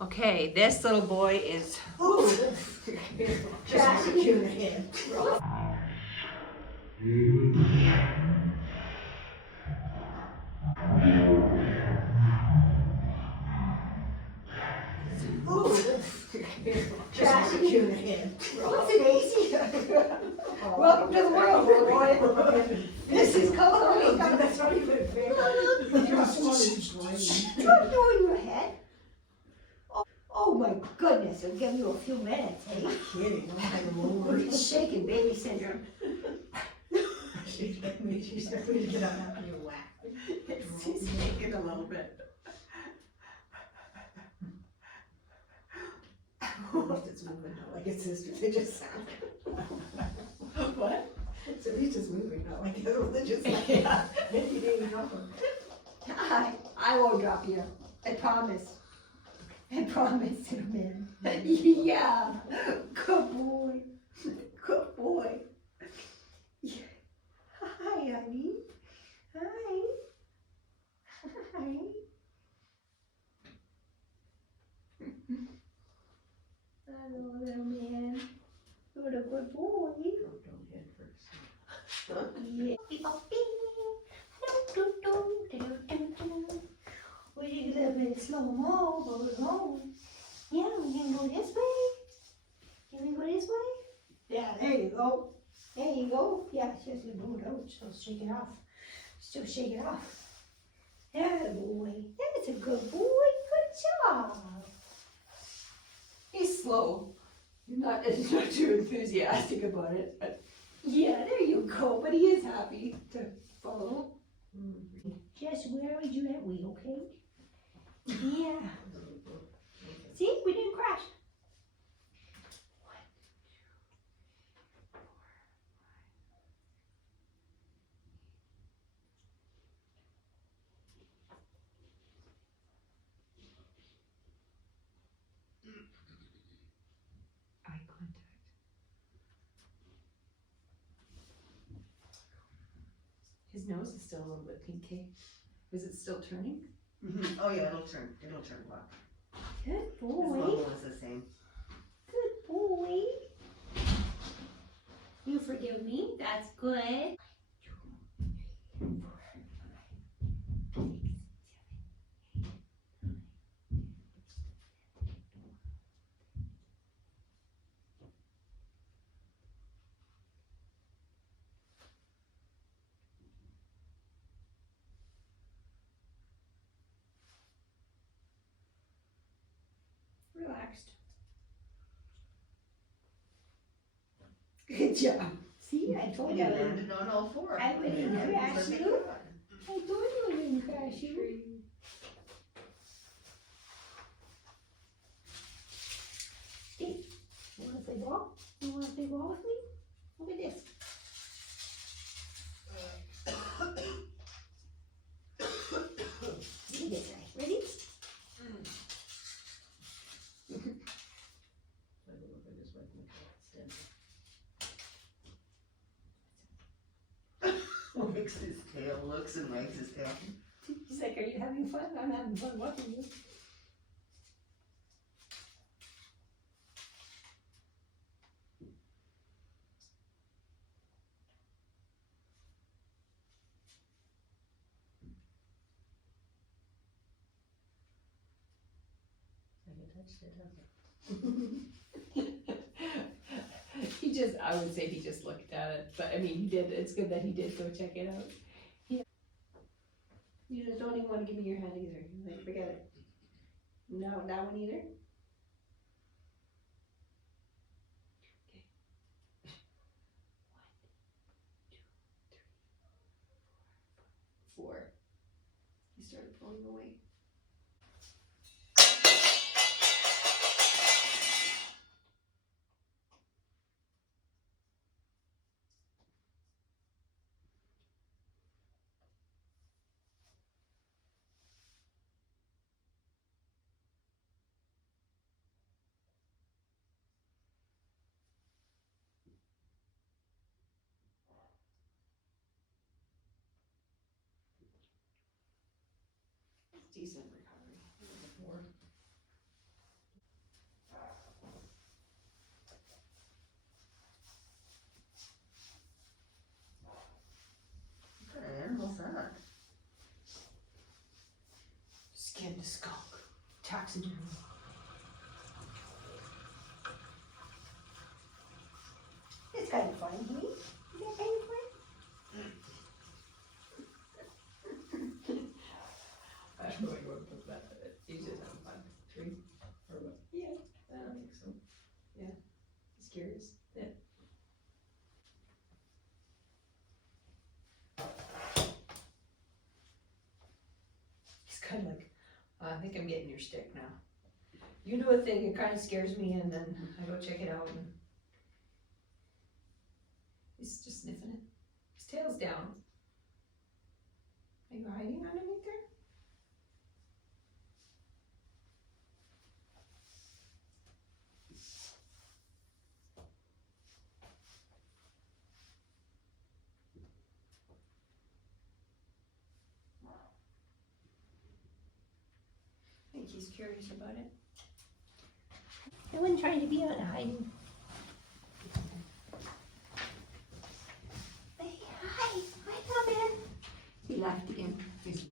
Okay, this little boy is. Ooh, just a cute head. Ooh, just a cute head. What's it easy? Welcome to the world, little boy. This is Koko. That's not even fair. Stop doing your head. Oh my goodness, it'll give you a few minutes, eh? I'm kidding, I'm having a moment. It's shaking baby syndrome. She's like me, she's like me to get out of your whack. She's shaking a little bit. At least it's moving now, like its sister, they just sound. What? It's at least it's moving now, like the other one, they just like, yeah, maybe you didn't know. I won't drop you, I promise. I promise, little man. Yeah, good boy, good boy. Yeah. Hi, honey. Hi. Hi. Hello, little man. You're a good boy. Don't hit first. Huh? Yeah. We need a little bit of slow-mo, but we're going. Yeah, we can go this way. Can we go this way? Yeah, there you go. There you go. Yeah, just move it out. Still shake it off. Still shake it off. Yeah, boy. That's a good boy. Good job. He's slow. He's not too enthusiastic about it, but Yeah, there you go. But he is happy to follow. Jess, where would you at? We okay? Yeah. See, we didn't crash. eye contact. His nose is still a little bit pink, eh? Is it still turning? Oh yeah, it'll turn black. Good His boy. logo is the same. Good boy. You forgive me? That's good. Relaxed. Good job. See, I told And you. you landed on all four. I wouldn't Yeah, crash that's what they you. got. I told you I wouldn't crash you. Hey, you wanna play ball? You wanna play ball with me? Look at this. Look at this guy. Ready? Wags his tail, looks and wags his tail. He's like, are you having fun? I'm having fun watching you. I would say he just looked at it, but I mean, he did, it's good that he did go check it out. Yeah. You just don't even want to give me your hand either, like, forget it. No, that one either? Okay. 1, 2, 3, 4. He started pulling away. Decent recovery. taxidermy. It's kind of fun, honey. Is that kind of fun? I don't know where to put that, but he's just having fun. Tree, or what? Yeah, I don't think so. Yeah, he's curious. Yeah. He's kind of like, I think I'm getting your stick now. You do a thing, it kind of scares me, and then I go check it out, and He's just sniffing it. His tail's down. are you hiding underneath there? I think he's curious about it. I wasn't trying to be out hiding.